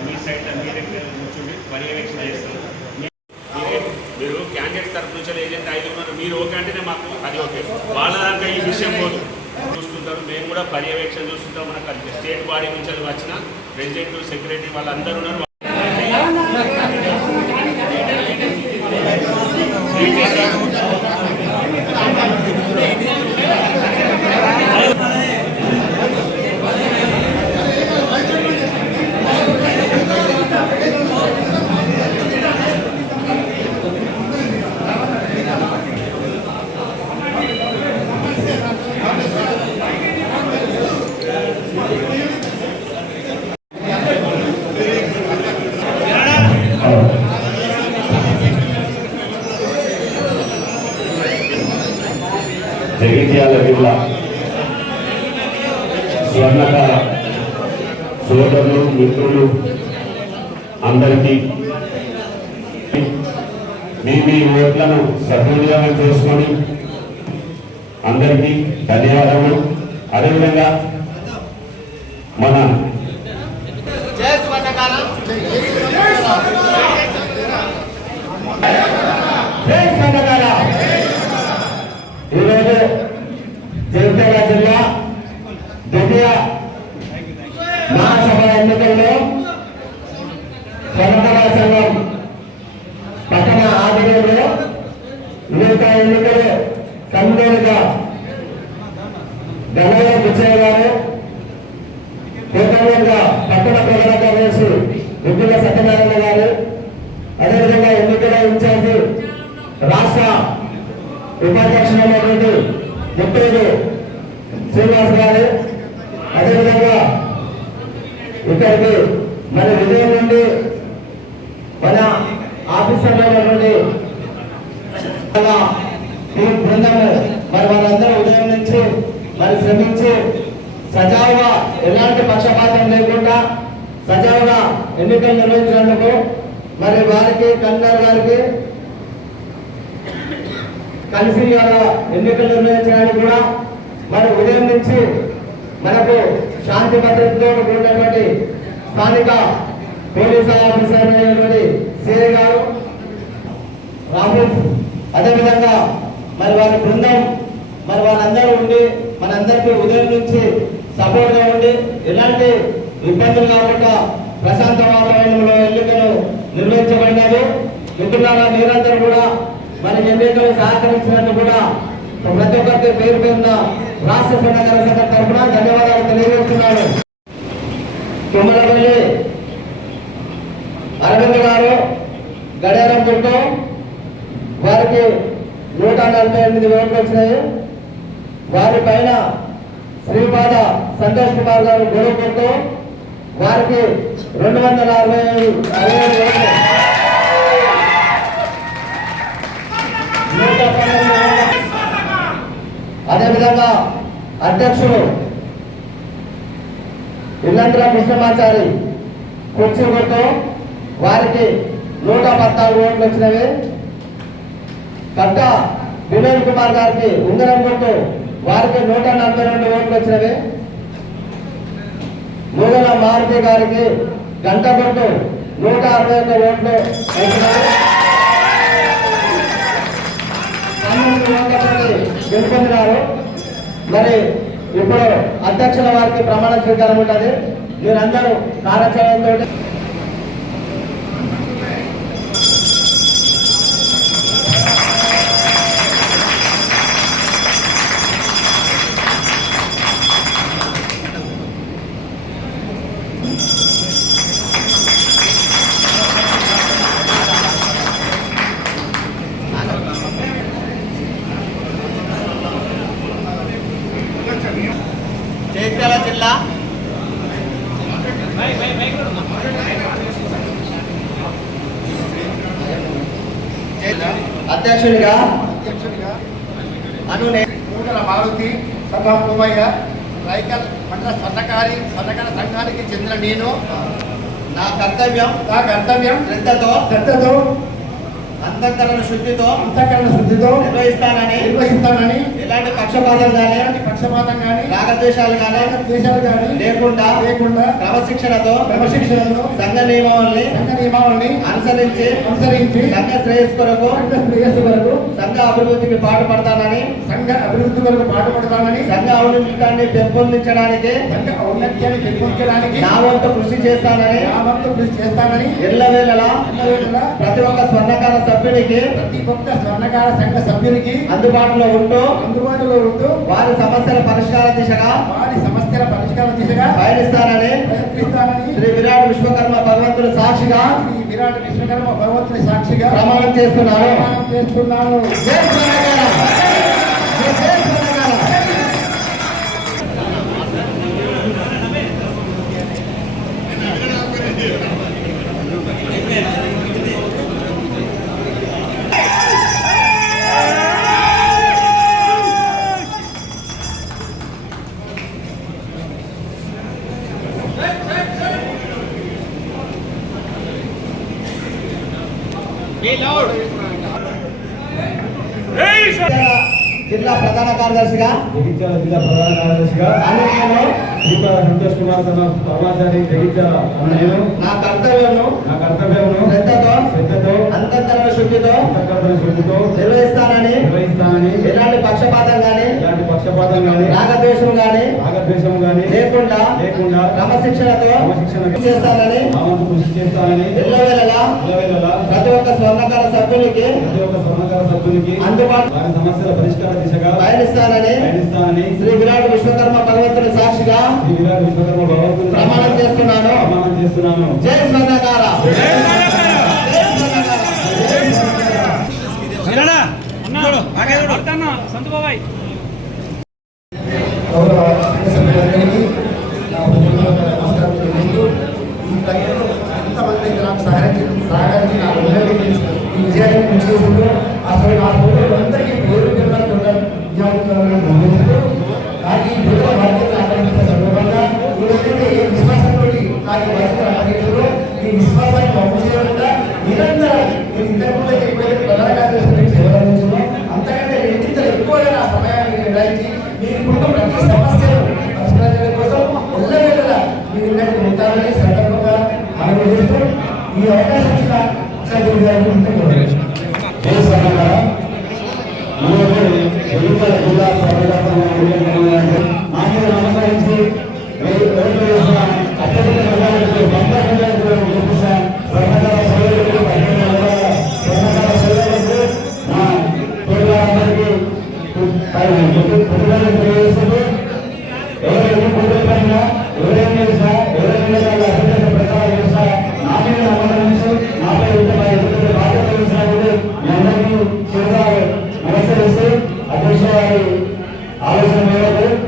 మీ side మీరే కూర్చుండి పర్యవేక్షణ చేస్తాం మీరే క్యాండిడేట్స్ తరఫు నుంచి ఏజెంట్ ఐదు ఉన్నారు మీరు ఓకే అంటేనే మాకు అది ఓకే వాళ్ళ దాకా ఈ విషయం పోదు చూస్తుంటారు మేము కూడా పర్యవేక్షణ చూస్తుంటాం మనకు స్టేట్ బాడీ నుంచి వచ్చిన ప్రెసిడెంట్ సెక్రటరీ వాళ్ళందరూ ఉన్నారు జగిత్యాల జిల్లా స్వర్ణకార సోదరులు మిత్రులు అందరికీ మీ మీ ఓట్లను సద్వినియోగం చేసుకొని అందరికీ ధన్యవాదములు. అదేవిధంగా మన ఈరోజు జగిత్యాల జిల్లా ద్వితీయ మహాసభ ఎన్నికల్లో స్వర్ణకార సంఘం పట్టణ ఆధ్వర్యంలో వివిధ ఎన్నికలు కన్వీనర్గా గణయ్య పిచ్చయ్య గారు కోటంగా పట్టణ ప్రజల కార్యదర్శి విద్యుల సత్యనారాయణ గారు అదేవిధంగా ఎన్నికల ఇన్ఛార్జి రాష్ట్ర ఉపాధ్యక్షులైనటువంటి ముత్తైదు శ్రీనివాస్ గారు అదేవిధంగా ఇక్కడికి మన విజయం నుండి మన ఆఫీసర్లో ఉన్నటువంటి వాళ్ళ టీం బృందము మరి వాళ్ళందరూ ఉదయం నుంచి మరి శ్రమించి సజావుగా ఎలాంటి లేకుండా సజావుగా ఎన్నికలు నిర్వహించినందుకు మరి వారికి కన్వీనర్ గారికి కలిసి ఎన్నికలు నిర్వహించడానికి కూడా మరి ఉదయం నుంచి మనకు శాంతి భద్రతతో కూడినటువంటి స్థానిక పోలీసు ఆఫీసర్ అయినటువంటి సిఐ గారు రాఫీస్ అదేవిధంగా మరి వారి బృందం మరి వాళ్ళందరూ ఉండి మనందరికీ ఉదయం నుంచి సపోర్ట్గా ఉండి ఎలాంటి ఇబ్బందులు కాకుండా ప్రశాంత వాతావరణంలో ఎన్నికలు నిర్వహించబడినది మిత్రులారా మీరందరూ కూడా? మరి ఎన్నికలు సహకరించినట్టు కూడా ప్రతి ఒక్కరికి పేరు పేరున రాష్ట్ర సన్నకార సంఘం తరఫున ధన్యవాదాలు తెలియజేస్తున్నాను. తుమ్మలపల్లి అరవింద్ గారు గడియారం చుట్టూ వారికి నూట నలభై ఎనిమిది ఓట్లు వచ్చినాయి. వారి పైన శ్రీపాద సంతోష్ కుమార్ గారు గొడవ వారికి రెండు వందల అరవై అరవై అదేవిధంగా అధ్యక్షుడు ఇల్లంద్ర కృష్ణమాచారి కుర్చీ కొట్టు వారికి నూట పద్నాలుగు ఓట్లు వచ్చినవి. కట్ట వినోద్ కుమార్ గారికి ఉంగరం కొట్టు వారికి నూట నలభై రెండు ఓట్లు వచ్చినవి. నూగల మారుతి గారికి గంట కొట్టు నూట అరవై ఒక్క ఓట్లు గెలుపొందినారు. మరి ఇప్పుడు అధ్యక్షుల వారికి ప్రమాణ స్వీకారం ఉంటుంది. మీరందరూ కార్యాచరణతో జగిత్యాల జిల్లా అధ్యక్షుడిగా అను నూతన మారుతి సభా పూమయ్య రైకల్ మండల స్వర్ణకారి స్వర్ణకార సంఘానికి చెందిన నేను. నా కర్తవ్యం నా కర్తవ్యం శ్రద్ధతో శ్రద్ధతో అంతఃకరణ శుద్ధితో అంతఃకరణ శుద్ధితో నిర్వహిస్తానని నిర్వహిస్తానని ఎలాంటి పక్షపాతం కానీ పక్షపాతం కానీ రాగద్వేషాలు కానీ దేశాలు కానీ లేకుండా లేకుండా క్రమశిక్షణతో క్రమశిక్షణలో సంఘ నియమావళిని సంఘ నియమావళిని అనుసరించి అనుసరించి సంఘ శ్రేయస్ కొరకు శ్రేయస్సు వరకు సంఘ అభివృద్ధికి పాటుపడతానని సంఘ అభివృద్ధి వరకు పాటుపడతానని సంఘ ఔన్నత్యాన్ని పెంపొందించడానికి సంఘ ఔన్నత్యాన్ని పెంపొందడానికి నా వంతు కృషి చేస్తానని నా వంతు కృషి చేస్తానని ఎల్లవేళలా ఎల్లవేళలా ప్రతి ఒక్క స్వర్ణకార సభ్యునికి ప్రతి ఒక్క స్వర్ణకార సంఘ సభ్యునికి అందుబాటులో ఉంటూ అందుబాటులో ఉంటూ వారి సమస్యల పరిష్కార దిశగా వారి సమస్యల పరిష్కారం దిశగా పయనిస్తానని ప్రయత్నిస్తానని శ్రీ విరాట్ విశ్వకర్మ భగవంతుడు సాక్షిగా శ్రీ విరాట్ విశ్వకర్మ భగవంతుని సాక్షిగా ప్రమాణం చేస్తున్నాను. ప్రమాణం చేస్తున్నాను జై స్వర్ణకార! జై జై స్వర్ణకార! జిల్లా ప్రధాన కార్యదర్శిగా? జగిత్యాల జిల్లా ప్రధాన కార్యదర్శిగా. ఆలయంలో సంతోష్ కుమార్ పరమాచారి జగిత్యాల అన్న నేను నా కర్తవ్యంను నా కర్తవ్యమును శ్రద్ధతో? శ్రద్ధతో? అంతఃకరణ శుద్ధితో? అంతఃకరణ శుద్ధితో? నిర్వహిస్తానని? నిర్వహిస్తానని? ఎలాంటి పక్షపాతం గాని? ఎలాంటి పక్షపాతం గాని? రాగద్వేషం గాని? రాగద్వేషం గాని? లేకుండా లేకుండా క్రమశిక్షణతో చేస్తానని కృషి చేస్తానని ఎల్లవేళలా ప్రతి ఒక్క స్వర్ణకార సభ్యునికి ప్రతి ఒక్క స్వర్ణకార సభ్యునికి అందుబాటు వారి సమస్యల పరిష్కార దిశగా పయనిస్తానని పయనిస్తానని శ్రీ విరాట్ విశ్వకర్మ భగవంతుని సాక్షిగా శ్రీ విరాట్ విశ్వకర్మ భగవంతుని ప్రమాణం చేస్తున్నాను ప్రమాణం చేస్తున్నాను జై స్వర్ణకార జై స్వర్ణకార జై స్వర్ణకార గౌరవ సంఘ సభ్యులందరికీ నా హృదయపూర్వక నమస్కారం తెలియజేస్తూ ఈ ప్రక్రియలో ఎంతమంది నాకు సహకరించి సహకరించి నా అందరికీ ఈ విజయాన్ని కృషి అసలు నా సోదరులు అందరికీ పేరు పిల్లలకు కూడా విజయాన్ని గమనిస్తూ నాకు ఈ పిల్లల బాధ్యత అప్పగించిన సందర్భంగా ఏదైతే ఏ విశ్వాసంతో నాకు బాధ్యత అప్పగించారో ఈ విశ్వాసాన్ని పంపు చేయకుండా నిరంతరం నేను ఇంతకు ముందు చెప్పేది ప్రధాన కార్యదర్శి సేవలు అందించిందో అంతకంటే రెండింత ఎక్కువగా నా సమయాన్ని కేటాయించి మీరు మీకున్న ప్రతి సమస్యను పరిష్కరించడం కోసం ఎల్లవేళలా మీరు ఇన్నట్టు ఉంటారని సందర్భంగా ఈ అవకాశం ఇచ్చిన సభ్యులు గారికి. జై స్వర్ణకార ఈరోజు జగిత్యాల జిల్లా స్వర్ణకార నా మీద నమస్కరించి ఓట్లు వేసిన అత్యధిక మెజారిటీతో బంగారు మెజారిటీతో గెలిపించిన స్వర్ణకార సోదరులకు పదిహేను వందల స్వర్ణకార సోదరులకు నా తోడుగారందరికీ కృతజ్ఞతలు తెలియజేస్తూ ఎవరైనా కుటుంబైనా ఎవరైనా చేసినా ఎవరైనా వాళ్ళ అభివృద్ధి ప్రచారం చేసినా నా మీద నమ్మకం ఉంచి నాపై ఎంత ఎంత బాధ్యత వహించినప్పుడు మీ అందరినీ చిరుగా నమస్కరిస్తూ అధ్యక్ష వారి ఆలోచన మేరకు